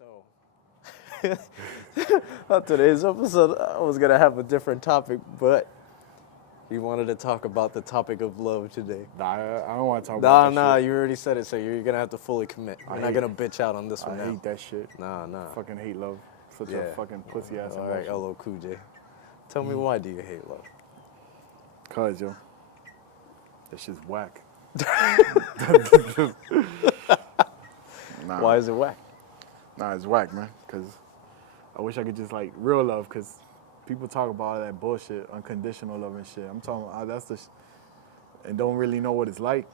So, on today's episode, I was going to have a different topic, but you wanted to talk about the topic of love today. Nah, I don't want to talk about that shit. You already said it, so you're going to have to fully commit. You're not going to bitch out on this one now. I hate that shit. Nah. Fucking hate love. Such a fucking pussy ass All right, LL Cool J. Tell me, why do you hate love? Cause, yo, that shit's whack. Nah. Why is it whack? Nah, it's whack, man. Cause I wish I could just like real love. Cause people talk about all that bullshit, unconditional love and shit. I'm talking about that's the, and don't really know what it's like.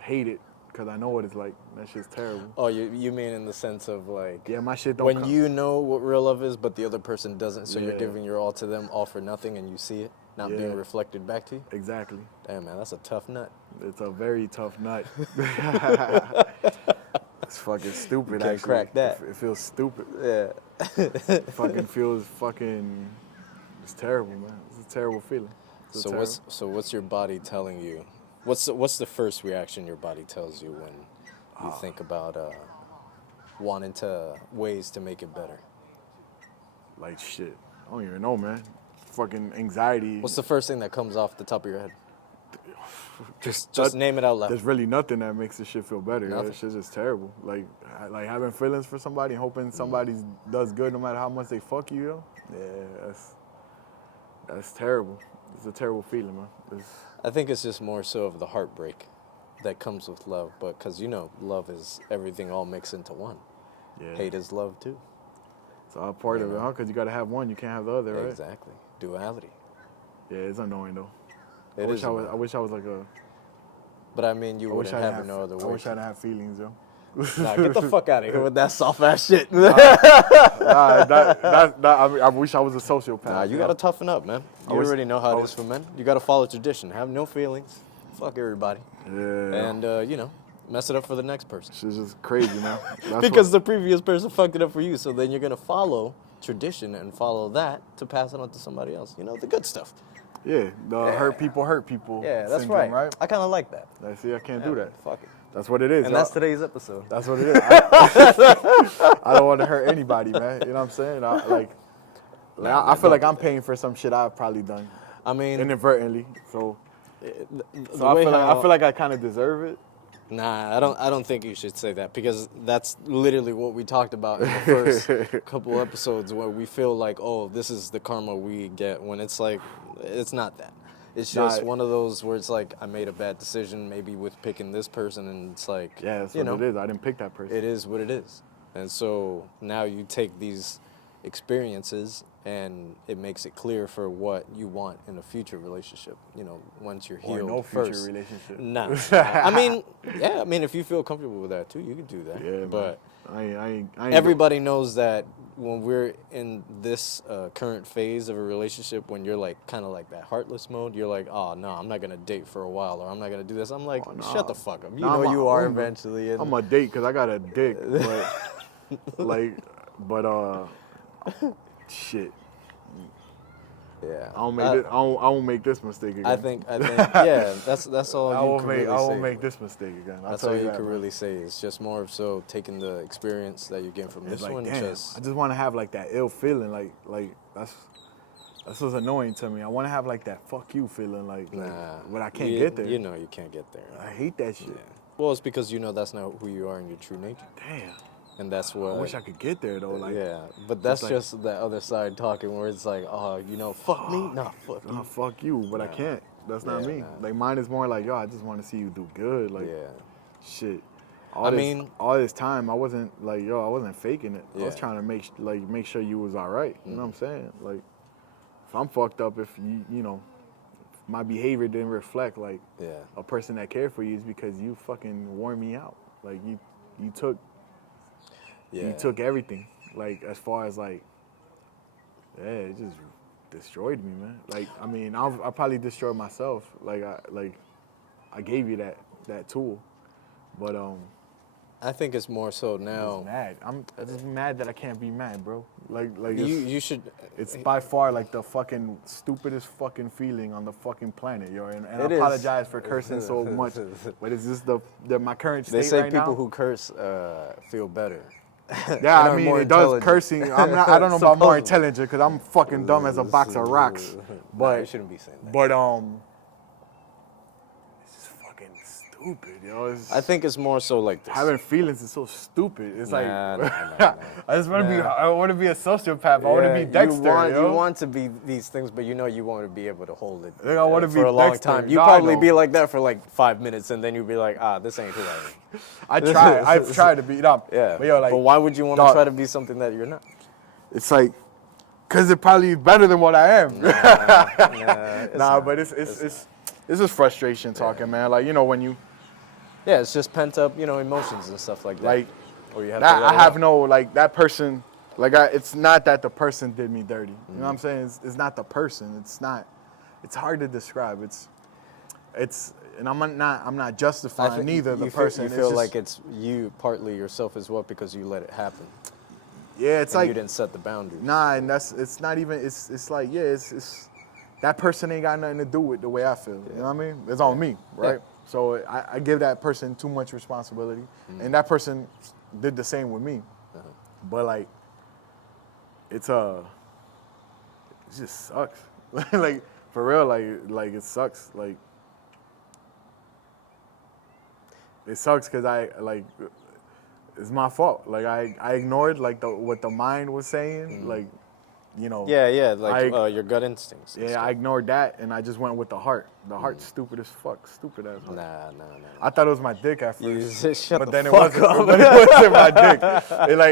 Hate it, cause I know what it's like. That shit's terrible. Oh, you mean in the sense of like, Yeah, my shit don't. when you know what real love is, but the other person doesn't, so you're Yeah. giving your all to them, all for nothing, and you see it not being Yeah. reflected back to you. Exactly. Damn, man, that's a tough nut. It's a very tough nut. It's fucking stupid. You can't actually. crack that. It feels stupid. Yeah. Fucking feels fucking. It's terrible, man. It's a terrible feeling. It's So what's your body telling you? What's the first reaction your body tells you when you think about wanting to ways to make it better? like shit. I don't even know, man. Fucking anxiety. What's the first thing that comes off the top of your head? Just name it out loud. There's really nothing that makes this shit feel better. Nothing. That shit's just terrible. Like having feelings for somebody and hoping somebody does good no matter how much they fuck you, yo. Yeah, that's terrible. It's a terrible feeling, man. I think it's just more so of the heartbreak that comes with love, but because love is everything all mixed into one. Yeah. Hate is love too. It's all part of it, huh? Because you gotta have one, you can't have the other, right? Exactly. Duality. Yeah, it's annoying though. It is. I wish I was like a. But I mean, you I wish wouldn't I have had it no other way. I wish I didn't have feelings, yo. Nah, get the fuck out of here with that soft ass shit. I wish I was a sociopath. Nah, you yo. gotta toughen up, man. You wish- already know how I it wish- is for men. You gotta follow tradition. Have no feelings. Fuck everybody. Yeah. And mess it up for the next person. Shit's just crazy, man. That's Because the previous person fucked it up for you, so then you're gonna follow tradition and follow that to pass it on to somebody else. You know, the good stuff. Yeah, the hurt people Yeah, that's syndrome, right? I kind of like that. See, I can't do that. Fuck it. That's what it is. And yo. that's today's episode. That's what it is. I don't want to hurt anybody, man. You know what I'm saying? I feel like I'm paying for some shit I've probably done I mean, inadvertently. So the I way feel like I kind of deserve it. Nah, I don't think you should say that, because that's literally what we talked about in the first couple episodes, where we feel like, oh, this is the karma we get, when it's like, it's not that. It's just one of those where it's like, I made a bad decision maybe with picking this person, and it's like, Yeah, that's what it is. I didn't pick that person. it is what it is. And so now you take these experiences and it makes it clear for what you want in a future relationship, once you're Or healed no future first. relationship. Nah. I mean, if you feel comfortable with that too, you can do that. Yeah, but man. I ain't everybody knows that when we're in this current phase of a relationship, when you're like kind of like that heartless mode, you're like, oh no, I'm not gonna date for a while, or I'm not gonna do this. I'm like, shut the fuck up. You know you are eventually. And I'm a date because I got a dick, but shit. yeah, I won't make this mistake again. I think, yeah, that's all I you won't can make really I say. won't make this mistake again. That's all you can really say. It's just more of so taking the experience that you get from It's this like, one. damn, Just I just want to have like that ill feeling, like that's what's annoying to me. I want to have like that fuck you feeling, but I can't get there. You know you can't get there. I hate that shit. Yeah. Well, it's because that's not who you are in your true nature. Damn. And that's what. I wish I could get there though. Like, yeah, but that's like- just the other side talking, where it's like, oh, fuck me, nah, fuck you. nah, fuck you, but I can't. That's not Yeah, me. nah. Like mine is more like, yo, I just want to see you do good. Like, Yeah, shit. I mean- all this time I wasn't like, I wasn't faking it. I was Yeah. trying to make sure you was all right. You know what I'm saying? Like, if I'm fucked up, if if my behavior didn't reflect like yeah, a person that cared for you, is because you fucking wore me out. Like you took yeah. you took everything. Like as far as like, yeah, it just destroyed me, man. Like I mean, I probably destroyed myself. Like I gave you that tool, but I think it's more so I'm now. just mad. I'm just mad that I can't be mad, bro. Like You should. it's by far like the fucking stupidest fucking feeling on the fucking planet, yo. And I It is. apologize for cursing so much, but is this my current state They say right people now? who curse feel better. Yeah, And I are mean, more it does intelligent. cursing. I don't know about more Supposedly. intelligent because I'm fucking dumb as a box of rocks. Nah, But you shouldn't be saying that. But it's just fucking stupid, yo. I think it's more so like this. Having feelings is so stupid. It's like Nah. I just want to be. Nah. I want to be a sociopath. I want to be Dexter. You want to be these things, but you know you want to be able to hold it Like, I wanna for be a long Dexter. time. You No, I probably know. be like that for like 5 minutes, and then you'll be like, this ain't who I am. I've tried to beat up. Yeah. But yo, like, but why would you want to dog, try to be something that you're not? It's like, cause it probably is better than what I am. Nah, But it's just frustration talking, man. Like, you know, when you Yeah, it's just pent up, emotions and stuff like that. like. Or you have That, to let I it have out. no, like, that person, like, it's not that the person did me dirty. You know what I'm saying? It's not the person. It's hard to describe. And I'm not justifying neither the person. You It's feel just- like it's you partly yourself as well because you let it happen. yeah, it's And like, you didn't set the boundaries. nah, and it's not even, it's like, yeah, it's, that person ain't got nothing to do with the way I feel. You know what I mean? It's on me, right? Yeah. So I give that person too much responsibility. And that person did the same with me. But like, it just sucks. Like, for real, like it sucks. Like, it sucks because it's my fault. Like, I ignored like what the mind was saying. Like, you know. Yeah, like your gut instincts. and Yeah, stuff. I ignored that and I just went with the heart. The heart's stupid as fuck. Stupid as fuck. Nah. I thought it was my dick at You first. just shut but the then fuck it up. wasn't. But it wasn't my dick.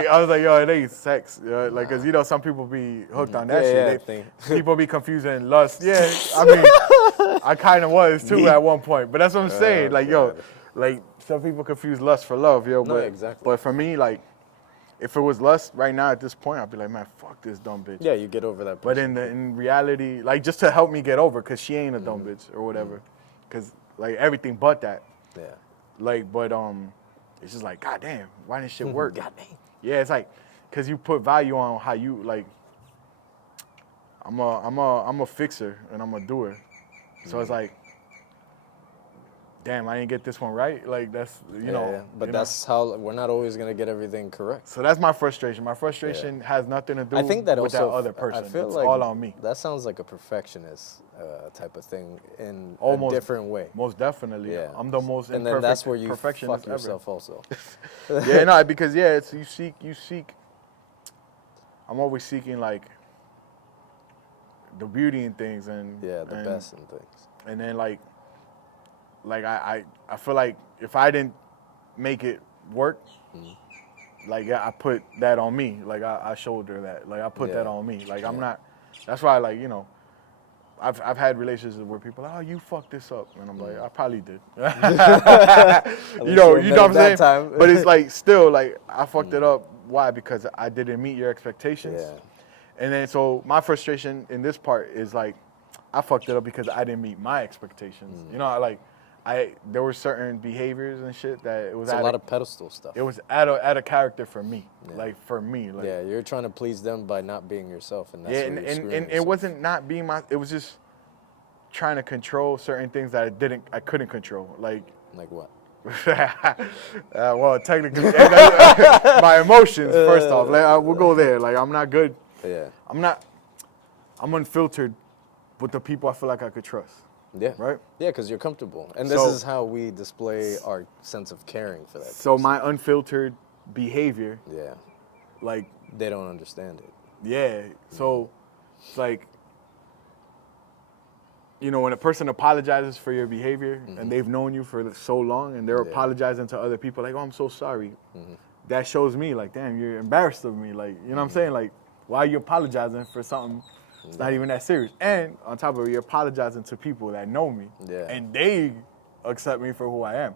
I was like, yo, it ain't sex. Like, cause some people be hooked on that shit. People be confusing lust. Yeah, I mean, I kind of was too at one point. But that's what I'm saying. Like, yo, like some people confuse lust for love, yo. No, But exactly. But for me, like, if it was lust right now at this point, I'd be like, man, fuck this dumb bitch. Yeah, you get over that. But person. in reality, like, just to help me get over, cause she ain't a dumb bitch or whatever, cause like everything but that. Yeah. Like, but it's just like, goddamn, why didn't shit work? Goddamn. Yeah, it's like, cause you put value on how you like. I'm a fixer and I'm a doer, so it's like, damn, I didn't get this one right. Like, that's Yeah. But that's how we're not always gonna get everything correct. So that's my frustration. My frustration has nothing to do I think that with also that other person. I feel it's like all on me. That sounds like a perfectionist type of thing in Almost a different way. Most definitely. Yeah. I'm the most And imperfect then that's where you perfectionist fuck yourself also. ever. Yeah, no, because it's you seek. I'm always seeking like the beauty in things and Yeah, the best in things. And then like I feel like if I didn't make it work, like I put that on me. Like I shoulder that. Like I put that on me. Like I'm not. That's why like I've had relationships where people are like, oh, you fucked this up, and I'm like, I probably did. you know what I'm saying? Time. But it's like still like I fucked it up. Why? Because I didn't meet your expectations. Yeah. And then so my frustration in this part is like I fucked it up because I didn't meet my expectations. You know, like there were certain behaviors and shit that it was It's a lot of pedestal stuff. it was out of character for me. Like for me. Like Yeah, you're trying to please them by not being yourself, and that's yeah, where you're and screwing it yourself. wasn't not being it was just trying to control certain things that I couldn't control. Like Like what? well, technically, my emotions. First off, like, we'll go there. Like, I'm not good. Yeah. I'm unfiltered with the people I feel like I could trust. Yeah. Right? Yeah, because you're comfortable, and this So- is how we display our sense of caring for that. So my unfiltered behavior, Yeah. like, They don't understand it. yeah. So it's like, when a person apologizes for your behavior and they've known you for so long and they're apologizing to other people, like, oh, I'm so sorry. That shows me, like, damn, you're embarrassed of me. Like, you know what I'm saying? Like, why are you apologizing for something that's not even that serious? And on top of it, you're apologizing to people that know me. Yeah. And they accept me for who I am.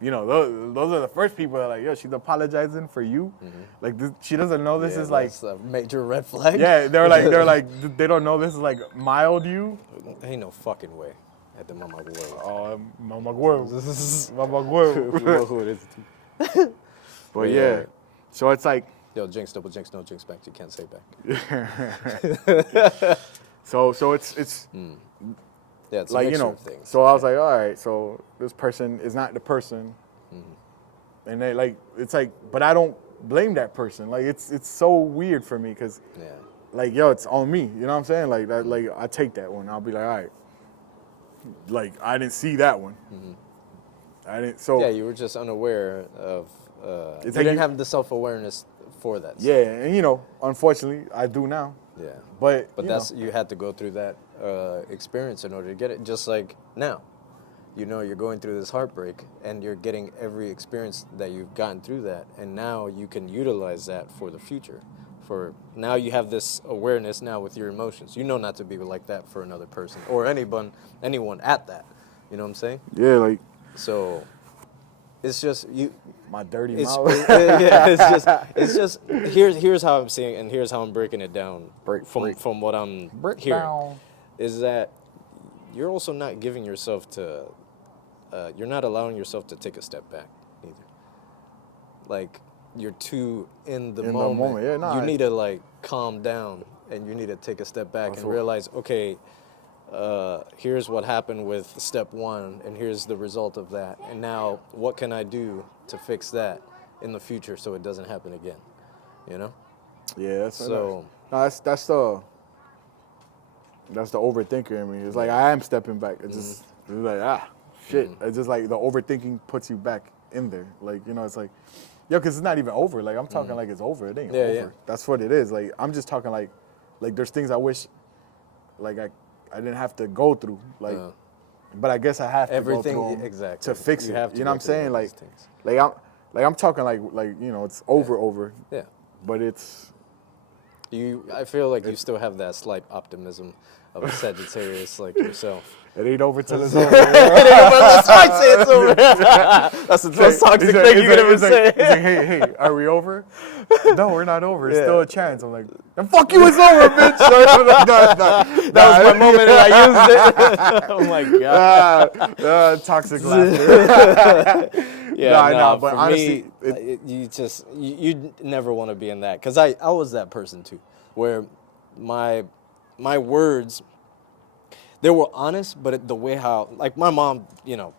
Those are the first people that are like, yo, she's apologizing for you. Like, she doesn't know this is like, that's a major red flag. yeah, they don't know this is like mild you. Ain't no fucking way at the mama world. Oh, mama huevo. Mama huevo. You know who it is. But yeah, so it's like, Yo, jinx, double jinx, no jinx back. You can't say back. so it's Yeah, it's like, a mixture of things. so I was like, all right, so this person is not the person. And they like, it's like, but I don't blame that person. Like it's so weird for me because Yeah. like yo, it's on me. You know what I'm saying? Like that. Like I take that one. I'll be like, all right. Like I didn't see that one. I didn't. So Yeah, you were just unaware of. You like didn't you- have the self-awareness for that. yeah, and you know, unfortunately, I do now. Yeah. But But you that's know, you had to go through that experience in order to get it. Just like now, you know, you're going through this heartbreak, and you're getting every experience that you've gotten through that, and now you can utilize that for the future. For now, you have this awareness now with your emotions. You know not to be like that for another person or anyone at that. You know what I'm saying? yeah, like So it's just you. my dirty It's mouth. yeah. It's just here's how I'm seeing it, and here's how I'm breaking it down from what I'm hearing. Down. Is that you're also not giving yourself to, you're not allowing yourself to take a step back either. Like you're too in the In the moment. moment, yeah, nah, you need to like calm down and you need to take a step back That's and what- realize, okay, here's what happened with step one, and here's the result of that. And now, what can I do to fix that in the future so it doesn't happen again? You know? Yeah, that's So- no, that's the overthinker in me. It's like I am stepping back. It's just it's like shit. It's just like the overthinking puts you back in there. Like you know, it's like because it's not even over. Like I'm talking like it's over. It ain't Yeah, over. yeah. That's what it is. Like I'm just talking like there's things I wish like I didn't have to go through. Like, but I guess I have to Everything- go through 'em exactly. to fix You it. have to You know go what I'm through saying? all Like, these things. I'm talking like you know it's over. Yeah. But it's I feel like you still have that slight optimism of a Sagittarius like yourself. it ain't over till it's over. Let's try say it's over. That's the most toxic thing you could ever say. It's like, hey, are we over? No, we're not over. It's still a chance. I'm like, then fuck you, it's over, bitch. That was my moment and I used it. Oh my god. Toxic laughter. Yeah, nah, but for honestly, me, you never want to be in that, because I was that person too, where my words, they were honest, but the way how, like my mom, you know,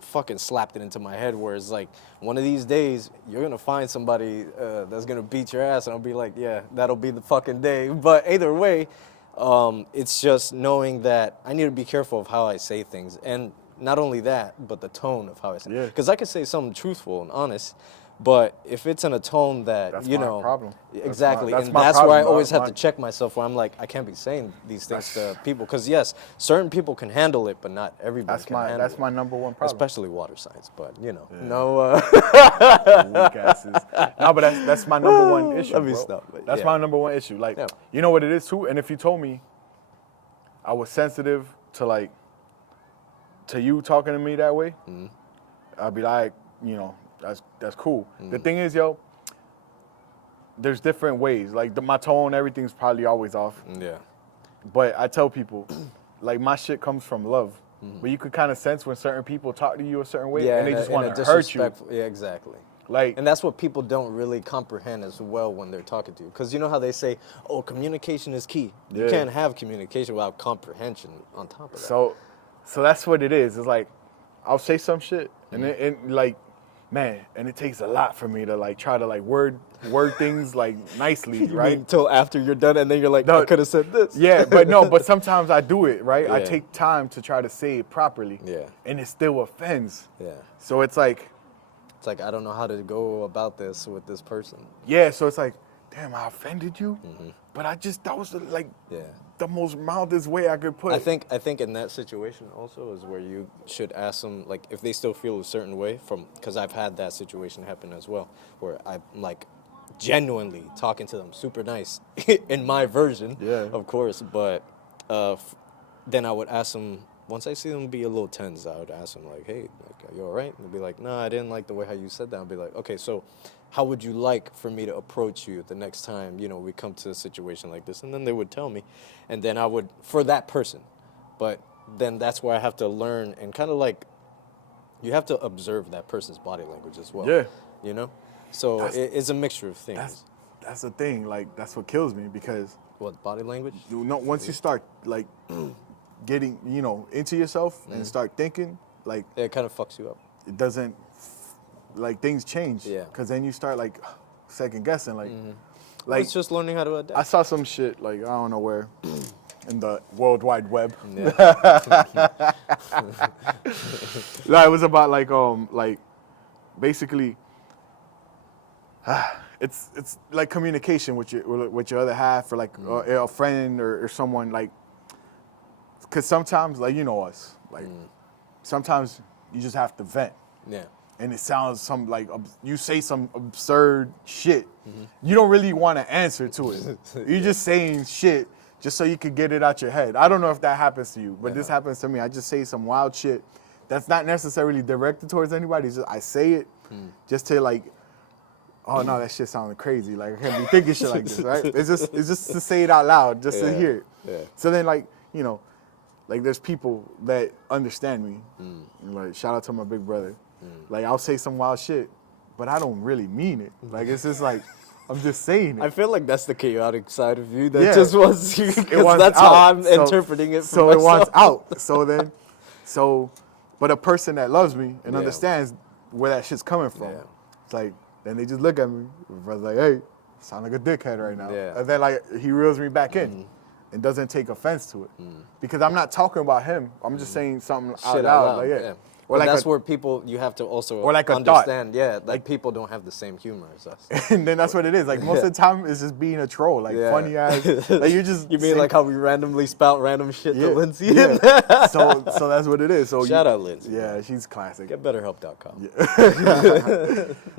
fucking slapped it into my head, where it's like, one of these days you're gonna find somebody that's gonna beat your ass, and I'll be like, yeah, that'll be the fucking day. But either way, it's just knowing that I need to be careful of how I say things, and not only that, but the tone of how I say it. Yeah. Because I could say something truthful and honest, but if it's in a tone that, That's you my know. problem. Exactly. That's And my that's problem, where I bro. always have My- to check myself, where I'm like, I can't be saying these things to people. Because, yes, certain people can handle it, but not everybody can handle it. That's my number one problem. Especially water signs, but, you know. Yeah. No, Weak asses. No, but that's my number one issue. Let me bro. stop, but That's yeah. my number one issue. Like, Yeah. you know what it is too. And if you told me I was sensitive to you talking to me that way, I'd be like, you know, that's cool. The thing is, yo, there's different ways. Like my tone, everything's probably always off. yeah. But I tell people, like my shit comes from love. But you could kind of sense when certain people talk to you a certain way, Yeah, and they in a- just in a want to hurt you. disrespectful- Yeah, exactly. Like, And that's what people don't really comprehend as well when they're talking to you. Because you know how they say, oh, communication is key. You Yeah. can't have communication without comprehension on top of that. so that's what it is. It's like I'll say some shit, and and it takes a lot for me to like try to like word things like nicely, You right? mean until after you're done, and then you're like, No. I could have said this. Yeah, but sometimes I do it, right? I Yeah. take time to try to say it properly. Yeah. And it still offends. Yeah. So it's like, It's like, I don't know how to go about this with this person. yeah, so it's like, damn, I offended you? But that was like Yeah. the most mildest way I could put I it. think in that situation also is where you should ask them, like, if they still feel a certain way because I've had that situation happen as well, where I'm like genuinely talking to them super nice in my version, Yeah. of course, but then I would ask them, once I see them be a little tense, I would ask them like, hey, like, are you all right? And they'd be like, no, I didn't like the way how you said that. I'd be like, okay, so how would you like for me to approach you the next time, you know, we come to a situation like this? And then they would tell me, and then I would, for that person. But then that's where I have to learn and kind of like, you have to observe that person's body language as well. Yeah. You know? So That's- it's a mixture of things. That's the thing. Like, that's what kills me because What, body language? once you start like getting, you know, into yourself and start thinking, like It kind of fucks you up. it doesn't, like things change. Yeah. Because then you start like, second guessing. Like, It's just learning how to adapt. I saw some shit, like, I don't know where, in the World Wide Web. Yeah. No, it was about, like, basically, it's like communication with your other half, or like a friend or someone, like, because sometimes, like, you know us, like, sometimes you just have to vent. Yeah. And it sounds you say some absurd shit. You don't really want to answer to it. You're just saying shit just so you could get it out your head. I don't know if that happens to you, but this happens to me. I just say some wild shit that's not necessarily directed towards anybody. It's just I say it just to, like, oh no, that shit sounded crazy. Like, I can't be thinking shit like this, right? It's just to say it out loud, just to hear it. Yeah. So then, like, you know, like, there's people that understand me. Like, shout out to my big brother. Like, I'll say some wild shit, but I don't really mean it. Like, it's just like, I'm just saying it. I feel like that's the chaotic side of you that just wants you, because that's out. how I'm interpreting it for So myself. it wants out. But a person that loves me and understands where that shit's coming from, it's like, then they just look at me, brother's like, hey, sound like a dickhead right now. Yeah. And then, like, he reels me back in and doesn't take offense to it. Because I'm not talking about him. I'm just saying something out loud. Like, yeah. Or But like that's where people, you have to also like a understand, like people don't have the same humor as us. And then that's what it is. Like, most of the time, it's just being a troll. Like, funny ass. Like, you're just. You mean like how we randomly spout random shit to Lindsay? Yeah. So that's what it is. So Shout out Lindsay. Yeah, she's classic. Get betterhelp.com.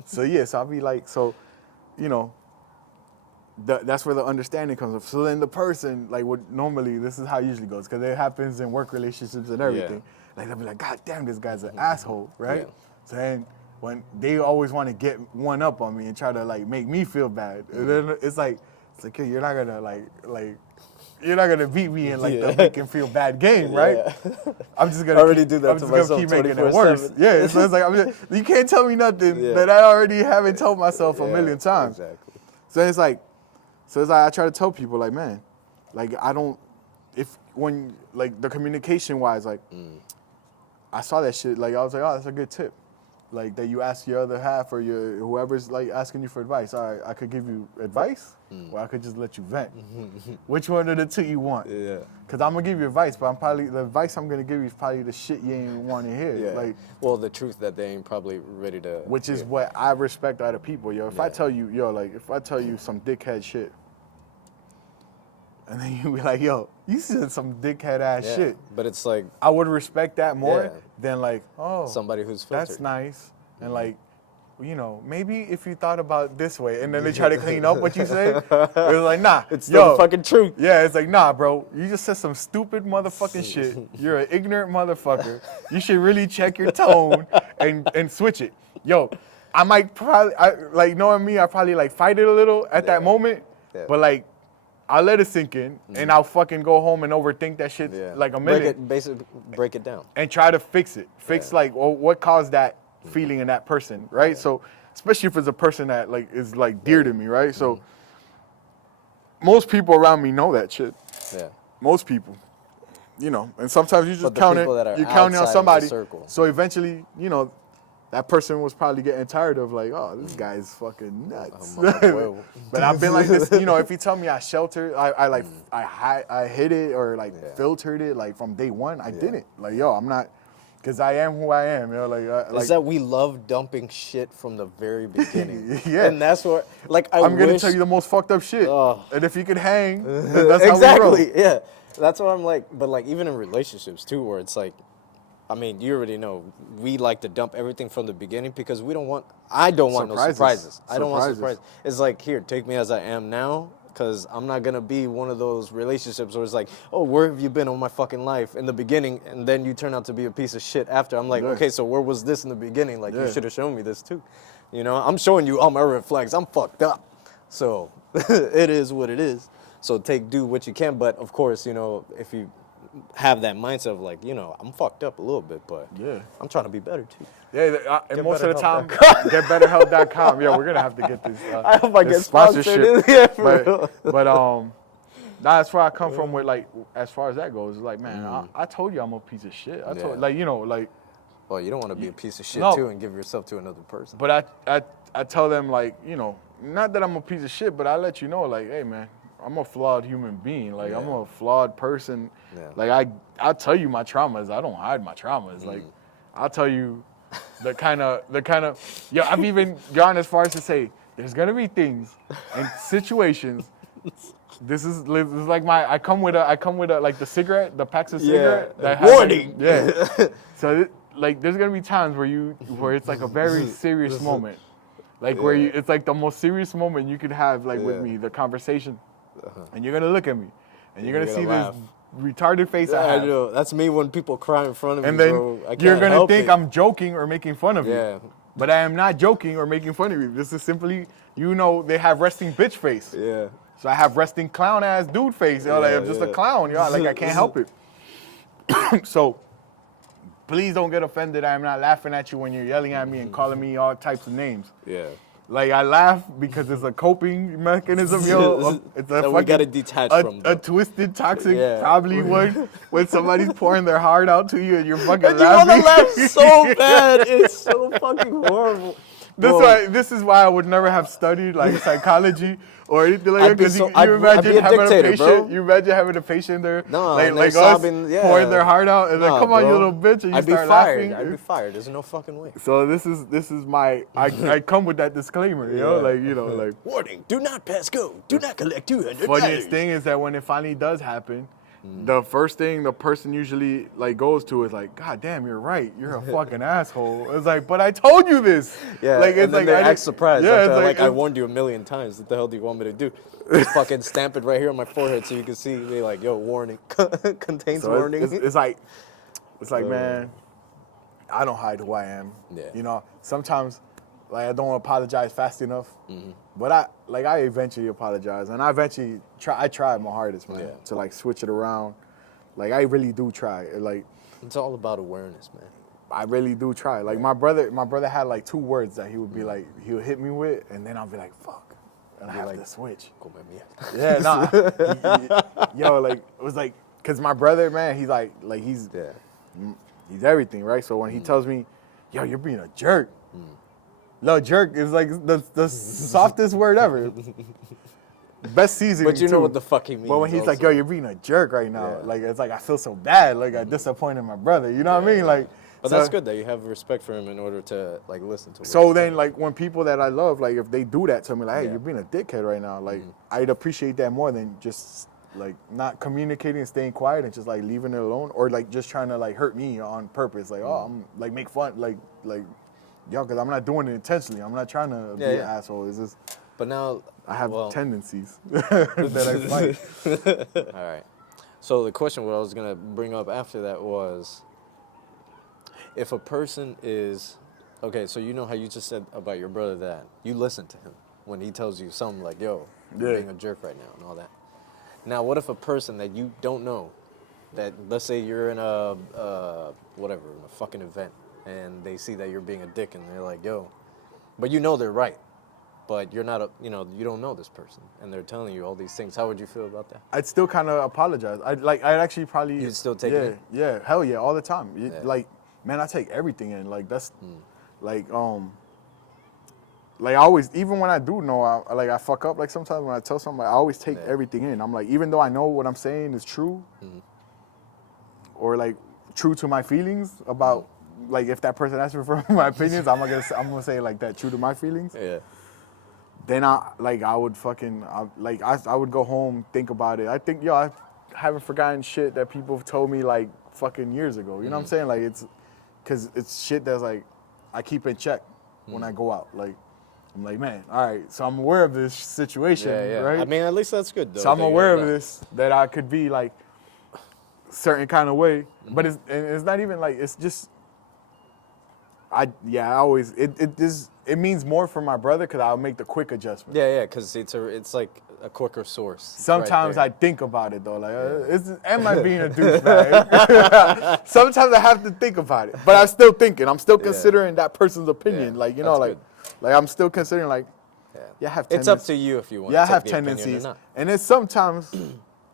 So I'll be like, so, you know, that's where the understanding comes up. So then the person, like, would normally, this is how it usually goes, because it happens in work relationships and everything. Like, they'll be like, God damn, this guy's an asshole, right? Yeah. So then when they always want to get one up on me and try to, like, make me feel bad, and then it's like, hey, you're not gonna you're not gonna beat me in, like, the make him feel bad game, right? I'm just gonna do that to myself. Keep making it worse. Yeah, so it's like, you can't tell me nothing that I already haven't told myself a million times. Exactly. So it's like I try to tell people, like, man, like, when the communication wise, like, I saw that shit, like, I was like, oh, that's a good tip. Like, that you ask your other half or whoever's, like, asking you for advice. All right, I could give you advice, or I could just let you vent. Which one of the two you want? Yeah. Because I'm going to give you advice, but the advice I'm going to give you is probably the shit you ain't want to hear. Yeah. Like, well, the truth that they ain't probably ready to. Which is what I respect out of people, yo. If I tell you, if I tell you some dickhead shit, and then you be like, yo, you said some dickhead ass shit. But it's like, I would respect that more than, like, oh, somebody who's filtered. that's nice. And, like, you know, maybe if you thought about this way, and then they try to clean up what you said, it was like, nah. It's still the fucking truth. Yeah, it's like, nah, bro. You just said some stupid motherfucking shit. You're an ignorant motherfucker. You should really check your tone and switch it. Yo, I might probably, like, knowing me, I probably, like, fight it a little at that moment. Yeah. But, like, I'll let it sink in, and I'll fucking go home and overthink that shit like a minute. Basically, break it down. And try to fix it. Like, well, what caused that feeling in that person, right? Yeah. So, especially if it's a person that, like, is, like, dear to me, right? So, most people around me know that shit. Yeah. Most people, you know. And sometimes you just count it. You're counting on somebody. So eventually, you know, that person was probably getting tired of, like, oh, this guy's fucking nuts. But I've been like this, you know, if you tell me I sheltered, I hid it or, like, filtered it, like, from day one, I didn't. Like, yo, I'm not, because I am who I am, you know, like. Is that we love dumping shit from the very beginning. Yeah. And that's what, like, I'm going to tell you the most fucked up shit. And if you could hang, then that's exactly, how we roll. Yeah. That's what I'm like, but, like, even in relationships, too, where it's like, I mean, you already know, we like to dump everything from the beginning because I don't want no surprises. I don't want surprises. It's like, here, take me as I am now, because I'm not going to be one of those relationships where it's like, oh, where have you been all my fucking life in the beginning, and then you turn out to be a piece of shit after. I'm like, okay, so where was this in the beginning? Like, you should have shown me this too. You know, I'm showing you all my red flags. I'm fucked up. So it is what it is. So do what you can, but of course, you know, if you have that mindset of, like, you know, I'm fucked up a little bit, but I'm trying to be better too. Yeah, and most of the time, getbetterhelp.com. Yeah, we're going to have to get this I hope I get sponsorship. But that's where I come from with, like, as far as that goes. Like, man, I told you I'm a piece of shit. I told, like, you know, like. Well, you don't want to be a piece of shit too and give yourself to another person. But I tell them, like, you know, not that I'm a piece of shit, but I let you know, like, hey, man, I'm a flawed human being. Like, I'm Yeah. a flawed person. Yeah. Like, I'll tell you my traumas. I don't hide my traumas. Like, I'll tell you the kind of, yeah, I've even gone as far as to say, there's going to be things and situations. This is like I come with a, like the cigarette, the packs of cigarette. That has, warning. Like, so, like, there's going to be times where it's like a very serious moment. Like, where it's like the most serious moment you could have, like, with me, the conversation. And you're going to look at me. And you're going to see laugh. this retarded face I have. I know. That's me when people cry in front of And me, then bro. I you're can't going to help think it. I'm joking or making fun of Yeah. you. But I am not joking or making fun of you. This is simply, they have resting bitch face. Yeah. So I have resting clown ass dude face. Like, I'm just a clown. Like, I can't help it. So please don't get offended. I'm not laughing at you when you're yelling at me and calling me all types of names. Yeah. Like, I laugh because it's a coping mechanism, yo. It's a that we gotta detach from. A twisted, toxic, Yeah. probably one when somebody's pouring their heart out to you and you're fucking And you laughing. wanna laugh so bad. It's so fucking horrible. This is why I would never have studied like psychology or anything like that. I'd be Because so- you I'd imagine be a having dictator, a patient. bro. You imagine having a patient there, No, like and they're us, sobbing, yeah. pouring their heart out, and Nah, like, come on, bro. you little bitch, and you I'd be start fired. laughing. I'd be fired. There's no fucking way. So this is my I come with that disclaimer, you know, like, you know, like. Warning, do not pass go. Do not collect $200. Funniest thing is that when it finally does happen, the first thing the person usually like goes to is like, God damn, you're right. You're a fucking asshole. It's like, but I told you this. Yeah, like, and then they act surprised. Yeah, after, it's I warned you a million times. What the hell do you want me to do? Just fucking stamp it right here on my forehead so you can see me like, yo, warning. Contains so warning. It's like, man, I don't hide who I am. Yeah. You know, sometimes like I don't apologize fast enough. But I eventually apologize, and I tried my hardest, man, to like switch it around. Like, I really do try. Like, It's all about awareness, man. I really do try. Like, my brother had like 2 words that he would be like, he would hit me with, and then I'll be like, fuck, and I have to switch. Come at me. Yeah, nah. Yo, like, it was like, cause my brother, man, he's like he's everything, right? So when he tells me, yo, you're being a jerk. No, jerk is like the softest word ever. Best seasoning. But you know what the fuck he means. But when he's like, yo, you're being a jerk right now. Yeah. Like, it's like, I feel so bad. Like, I disappointed my brother. You know what I mean? Like, But that's good that you have respect for him in order to like listen to him. So then, like, when people that I love, like, if they do that to me, like, hey, you're being a dickhead right now. Like, I'd appreciate that more than just, like, not communicating and staying quiet and just, like, leaving it alone. Or, like, just trying to, like, hurt me on purpose. Like, oh, I'm, like, make fun. Like, yo, because I'm not doing it intentionally. I'm not trying to be an asshole. It's just, But now I have tendencies that I fight. All right. So the question what I was gonna bring up after that was, if a person is, okay, so you know how you just said about your brother that you listen to him when he tells you something like, yo, you're being a jerk right now and all that. Now, what if a person that you don't know, that let's say you're in a whatever, in a fucking event, and they see that you're being a dick, and they're like, yo, but you know they're right, but you're not, you don't know this person, and they're telling you all these things. How would you feel about that? I'd still kind of apologize. I'd actually probably. You'd still take it in? Yeah, hell yeah, all the time. Like, man, I take everything in. Like, that's, like I always, even when I do know, I fuck up. Like, sometimes when I tell somebody, I always take everything in. I'm like, even though I know what I'm saying is true, or like true to my feelings about, like, if that person asks me for my opinions, I'm gonna say like that, true to my feelings. Yeah. Then I would go home, think about it. I think, yo, I haven't forgotten shit that people have told me like fucking years ago. You know what I'm saying? Like, because it's shit that's like, I keep in check when I go out. Like, I'm like, man, all right, so I'm aware of this situation, right? I mean, at least that's good, though. So I'm aware of this, that I could be like certain kind of way. But it's not even like, it's just, it means more for my brother because I'll make the quick adjustment. Yeah, because it's like a quicker source. Sometimes I think about it though, like, am I being a douchebag? Sometimes I have to think about it, but I'm still thinking. I'm still considering that person's opinion. Like, like I'm still considering, like, I have tendencies. It's up to you if you want to I take have the tendencies. opinion or not. And then sometimes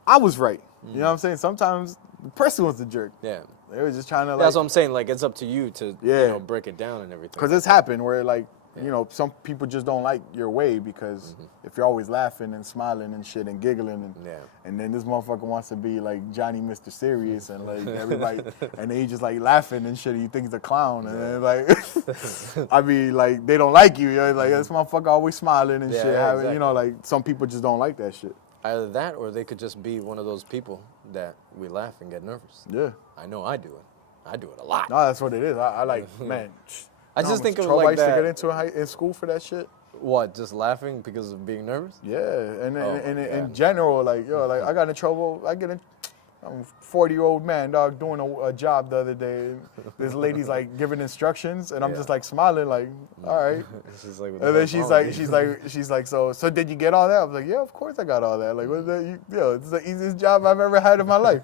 I was right. You know what I'm saying? Sometimes the person was the jerk. Yeah. They were just trying to, like. That's what I'm saying. Like, it's up to you to break it down and everything. Because it's happened where, like, You know, some people just don't like your way because if you're always laughing and smiling and shit and giggling and then this motherfucker wants to be like Johnny Mr. Serious and like everybody and then he just like laughing and shit and you think he's a clown and then like I mean like they don't like you. You're like this motherfucker always smiling and shit. Exactly. You know, like some people just don't like that shit. Either that or they could just be one of those people that we laugh and get nervous. Yeah. I know I do it. I do it a lot. No, that's what it is. I like, man. I just think of it trouble I like used to that. get into in school for that shit. What, just laughing because of being nervous? Yeah, and yeah. in general, like, yo, like I got in trouble. I'm a 40-year-old man, dog, doing a job the other day. This lady's like giving instructions, and I'm just like smiling, like, all right. She's like, and then she's like, so did you get all that? I was like, yeah, of course I got all that. Like, what's that? It's the easiest job I've ever had in my life.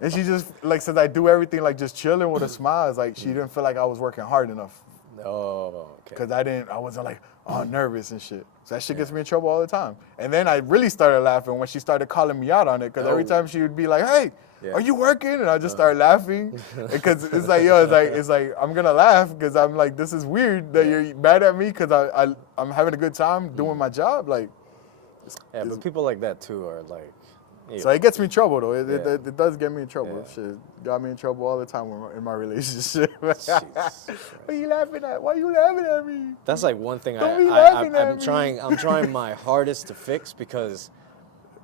And she just like since I do everything like just chilling with a smile, it's like she didn't feel like I was working hard enough. Oh, okay. Because I wasn't like, nervous and shit. So that shit gets me in trouble all the time. And then I really started laughing when she started calling me out on it. Because every time she would be like, hey, are you working? And I just started laughing. Because it's like, it's like, I'm going to laugh because I'm like, this is weird that you're mad at me because I'm having a good time doing my job. Like, but people like that too are like, so it gets me in trouble though. It does get me in trouble. Shit got me in trouble all the time in my relationship. What are you laughing at? Why are you laughing at me? That's like one thing I'm I'm trying my hardest to fix because,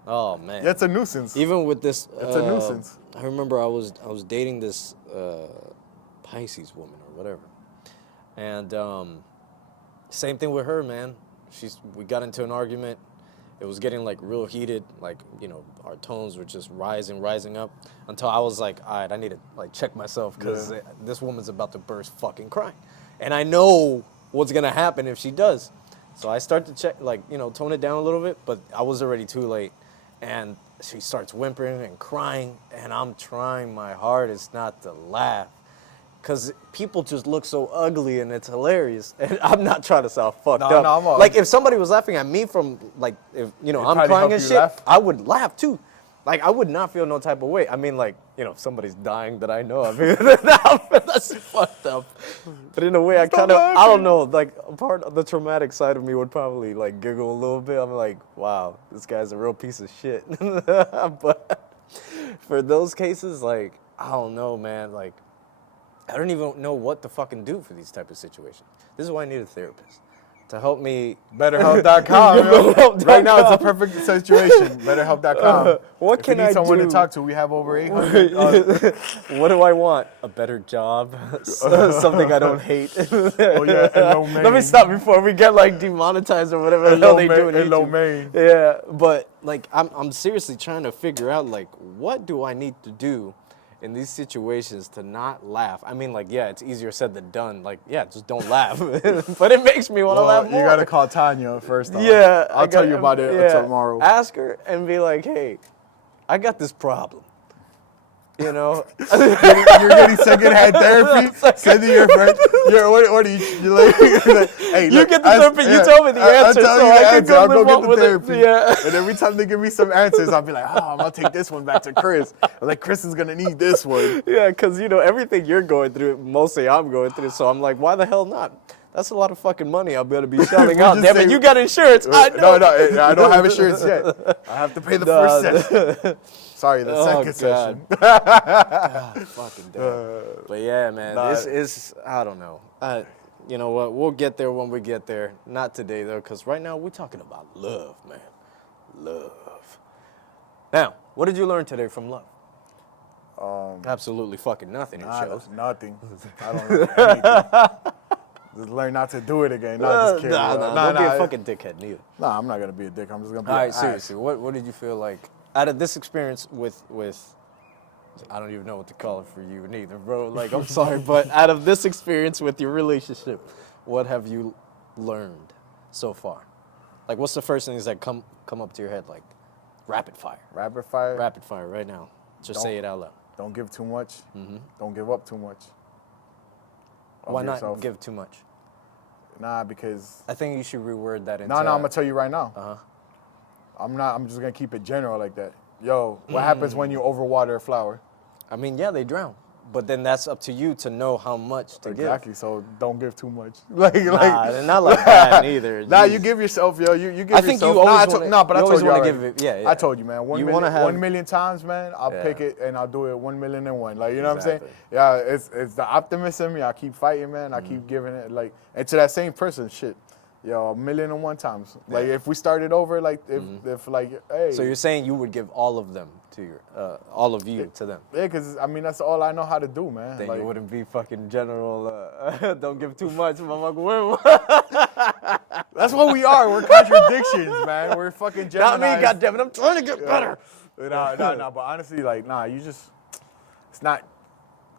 oh man, it's a nuisance. Even with this, it's a nuisance. I remember I was dating this Pisces woman or whatever, and same thing with her, man. We got into an argument. It was getting like real heated, like, you know, our tones were just rising up until I was like, all right, I need to like check myself because this woman's about to burst fucking crying. And I know what's going to happen if she does. So I start to check, like, you know, tone it down a little bit, but I was already too late. And she starts whimpering and crying, and I'm trying my hardest not to laugh. Because people just look so ugly and it's hilarious. And I'm not trying to sound fucked up. No, like, if somebody was laughing at me from, like, if, you know, I'm crying and shit, I would laugh too. Like, I would not feel no type of way. I mean, like, you know, if somebody's dying that I know, I mean, that's fucked up. But in a way, I don't know, like, a part of the traumatic side of me would probably, like, giggle a little bit. I'm like, wow, this guy's a real piece of shit. But for those cases, like, I don't know, man, like, I don't even know what to fucking do for these type of situations. This is why I need a therapist to help me. BetterHelp.com. Right now, it's a perfect situation. BetterHelp.com. What can I do? If you need someone to talk to, we have over 800. What do I want? A better job? Something I don't hate. Oh, yeah, and lo mein. Let me stop before we get, like, demonetized or whatever the hell they do in and lo YouTube. mein. Yeah, but, like, I'm seriously trying to figure out, like, what do I need to do in these situations to not laugh? I mean, like, yeah, it's easier said than done. Like, yeah, just don't laugh. But it makes me want to laugh more. You got to call Tanya first off. Yeah. I'll tell you about it tomorrow. Ask her and be like, hey, I got this problem. You know? You're getting secondhand therapy? Sending your friend. What are you like? Hey, you get the therapy. You told me the answer, so I can I'll go get the therapy. Yeah. And every time they give me some answers, I'll be like, I'm going to take this one back to Chris. I'm like, Chris is going to need this one. Yeah, because, you know, everything you're going through, mostly I'm going through. So I'm like, why the hell not? That's a lot of fucking money I'll be able to be shelling out. Damn it, you got insurance. I know. No, I don't have insurance yet. I have to pay the first session. Sorry, the second session. Fucking damn. But yeah, man, this is, I don't know. You know what? We'll get there when we get there. Not today, though, because right now we're talking about love, man. Love. Now, what did you learn today from love? Absolutely fucking nothing, it shows. Nothing. I don't know anything. Just learn not to do it again. Just kidding. Don't be a fucking dickhead, neither. Nah, I'm not going to be a dick. I'm just going to be all right, seriously, what did you feel like out of this experience with I don't even know what to call it for you neither, bro. Like, I'm sorry, but out of this experience with your relationship, what have you learned so far? Like, what's the first things that come up to your head? Like, rapid fire. Rapid fire? Rapid fire right now. Just say it out loud. Don't give too much. Don't give up too much. Why not give too much? Nah, because I think you should reword that into... No, I'm going to tell you right now. I'm just going to keep it general like that. Yo, what happens when you overwater a flower? I mean, yeah, they drown. But then that's up to you to know how much to Exactly. give. So don't give too much. Nah, not like that either. Nah, you give yourself, yo. You give I think yourself. you always but I told you want to already. give it. Yeah, yeah. I told you, man. 1 You million, wanna have- 1 million times, man. I'll Yeah. pick it and I'll do it 1,000,001. Like, you know Exactly. what I'm saying? Yeah, it's the optimism in me. I keep fighting, man. I keep giving it, like, and to that same person, shit. Yo, 1,000,001 times. Like, if we started over, like, if like, hey. So you're saying you would give all of them to your, all of you to them? Yeah, because, I mean, that's all I know how to do, man. Then like, you wouldn't be fucking general, don't give too much, motherfucker. that's what we are. We're contradictions, man. We're fucking Geminis. Not me, goddammit, I'm trying to get better. No, but honestly, like, nah, it's not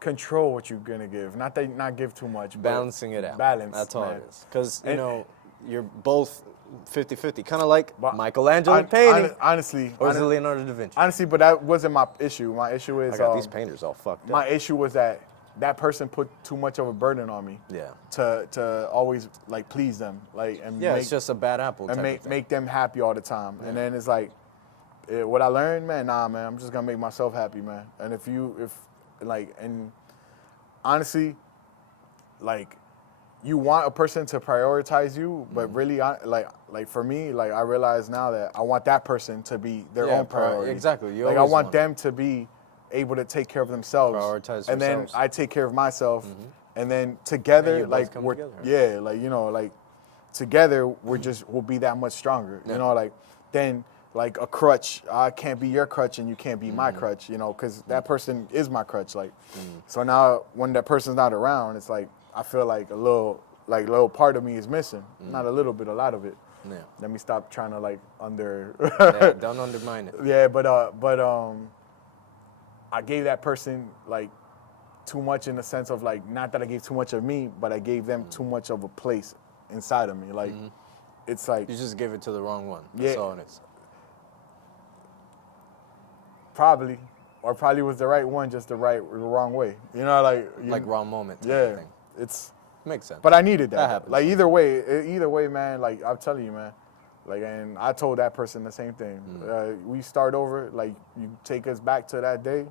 control what you're gonna give. Not give too much. But Balancing it out. Balance. That's all man. it is. Because, you And- know, you're both 50-50. Kind of like But Michelangelo painting. Honestly, Or is it Leonardo da Vinci? honestly, but that wasn't my issue. My issue is I got these painters all fucked up. my issue was that person put too much of a burden on me. Yeah. To always like please them, like and Yeah, make, it's just a bad apple type and of thing. make them happy all the time. And then it's like, what I learned, man. Nah, man, I'm just gonna make myself happy, man. And and honestly, like, you want a person to prioritize you, but really, like for me, like I realize now that I want that person to be their own priority. Exactly. You Like I always want them to be able to take care of themselves. Prioritize and themselves. then I take care of myself, and then together, And you both like come we're together. yeah, like you know, like together we'll be that much stronger. You know, like then. Like a crutch, I can't be your crutch and you can't be my crutch, you know, because that person is my crutch. Like, so now when that person's not around, it's like I feel like a little part of me is missing. Not a little bit, a lot of it. Yeah. Let me stop trying to like under. Yeah, don't undermine it. Yeah, but I gave that person like too much in the sense of like not that I gave too much of me, but I gave them too much of a place inside of me. Like, it's like You just give it to the wrong one. That's Yeah. all it is. probably was the right one, just the wrong way. You know, like Like wrong moment. type of yeah, thing. it's. Makes sense. But I needed that. That happens. Like either way, man. Like I'm telling you, man. Like, and I told that person the same thing. We start over. Like you take us back to that day,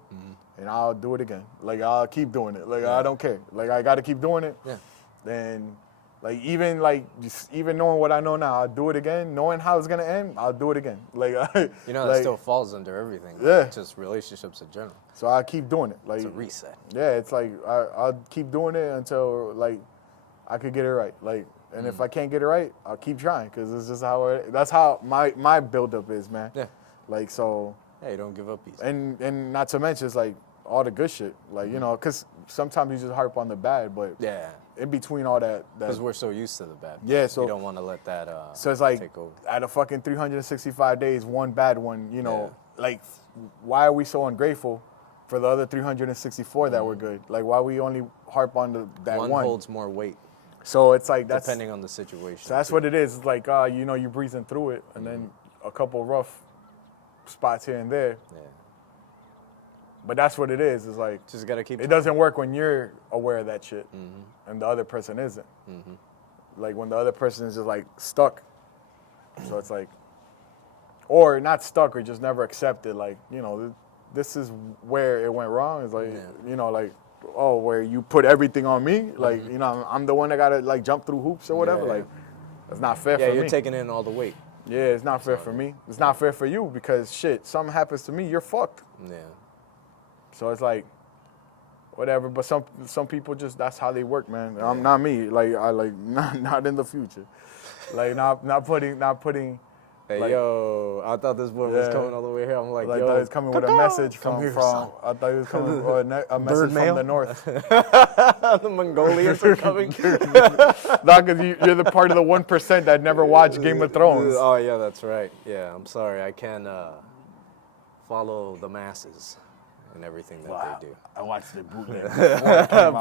and I'll do it again. Like I'll keep doing it. Like I don't care. Like I got to keep doing it. Yeah. And even knowing what I know now, I'll do it again. Knowing how it's gonna end, I'll do it again. Like You know, that like, still falls under everything. Yeah. Like, just relationships in general. So I keep doing it. Like It's a reset. Yeah, it's like I'll keep doing it until like I could get it right. Like, and if I can't get it right, I'll keep trying because it's just that's how my buildup is, man. Yeah. Like so, Hey, don't give up easy. and not to mention it's like all the good shit. Like you know, because sometimes you just harp on the bad, but Yeah. in between all that. Because we're so used to the bad. Yeah, so- you don't want to let that So it's like take over. out of fucking 365 days, one bad one. You know, like why are we so ungrateful for the other 364 that were good? Like why we only harp on that One one? holds more weight So it's like that's depending on the situation. so that's what it is. It's like you know, you're breezing through it, and then a couple rough spots here and there. Yeah. But that's what it is. It's like Just gotta keep. it doesn't work when you're aware of that shit, and the other person isn't. Like when the other person is just like stuck. So it's like, or not stuck, or just never accepted. Like you know, this is where it went wrong. It's like you know, like oh, where you put everything on me. Like you know, I'm the one that gotta like jump through hoops or whatever. Yeah. Like that's not fair Yeah, for you're me. taking in all the weight. Yeah, it's not fair for me. It's not fair for you because shit, something happens to me, you're fucked. Yeah. So it's like, whatever. But some people just that's how they work, man. I'm not me. Like I like not in the future. Like not putting. Hey, Like- yo, I thought this boy was Yeah. coming all the way here. I'm like, Like yo, thought he was coming with a message come from here, son. I thought he was coming with a message mail? from the north. the Mongolians are coming. Nah, because you're the part of the 1% that never watched Game of Thrones. Oh yeah, that's right. Yeah, I'm sorry, I can't follow the masses and everything that they do. I watched the bootleg.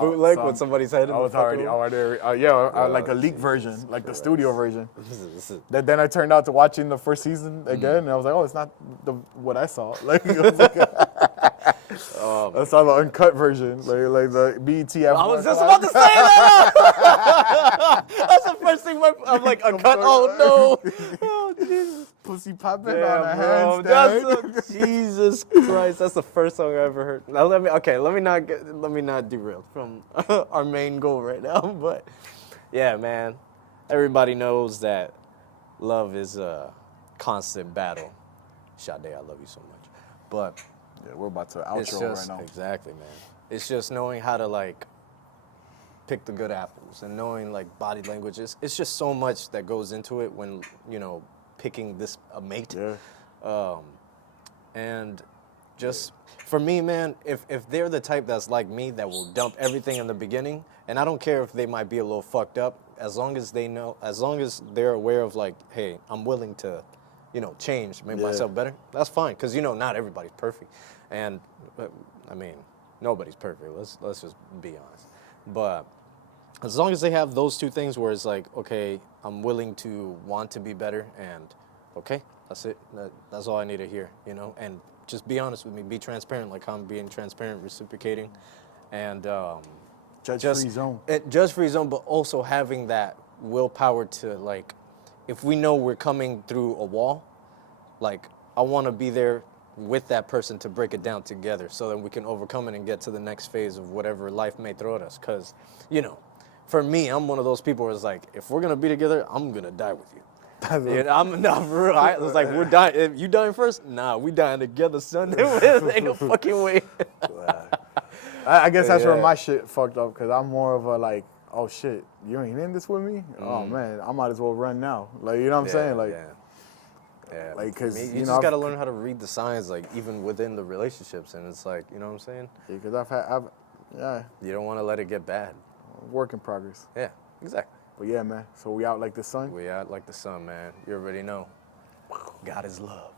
Bootleg with somebody's head in I the was fucking already, room? like a leak version, like the studio version. This is- Then I turned out to watching the first season again, and I was like, oh, it's not what I saw. Like, it was like I saw the uncut version, like the BET. I was just about to say that. That's the first thing I'm like, a cut. Oh no. Oh Jesus. pussy popping Yeah, on a bro. handstand. Jesus Christ, that's the first song I ever heard. Now let me not derail from our main goal right now. But yeah, man, everybody knows that love is a constant battle. Sade, I love you so much. But Yeah, we're about to it's outro just right now. exactly, man. It's just knowing how to like pick the good apples and knowing like body languages. It's just so much that goes into it when picking a mate. Yeah. And just for me, man, if they're the type that's like me that will dump everything in the beginning, and I don't care if they might be a little fucked up, as long as they're aware of like, hey, I'm willing to, change, make myself better. That's fine, because not everybody's perfect, and I mean, nobody's perfect. Let's just be honest, but as long as they have those two things where it's like, okay, I'm willing to want to be better, and okay, that's it. That's all I need to hear, and just be honest with me, be transparent, like I'm being transparent, reciprocating, and Judge-free zone. Judge-free zone, but also having that willpower to like, if we know we're coming through a wall, like I want to be there with that person to break it down together so that we can overcome it and get to the next phase of whatever life may throw at us. Because, for me, I'm one of those people where it's like, if we're going to be together, I'm going to die with you. I'm not for real. I was like, we're dying. If you dying first? Nah, we dying together, son. Ain't no fucking way. I guess that's where my shit fucked up, because I'm more of a like, oh shit, you ain't in this with me? Oh man, I might as well run now. Like, you know what I'm saying? Like, yeah. Like, because you just got to learn how to read the signs, like even within the relationships, and it's like, you know what I'm saying? Because You don't want to let it get bad. Work in progress. Yeah, exactly. But yeah, man. So we out like the sun. We out like the sun, man. You already know. God is love.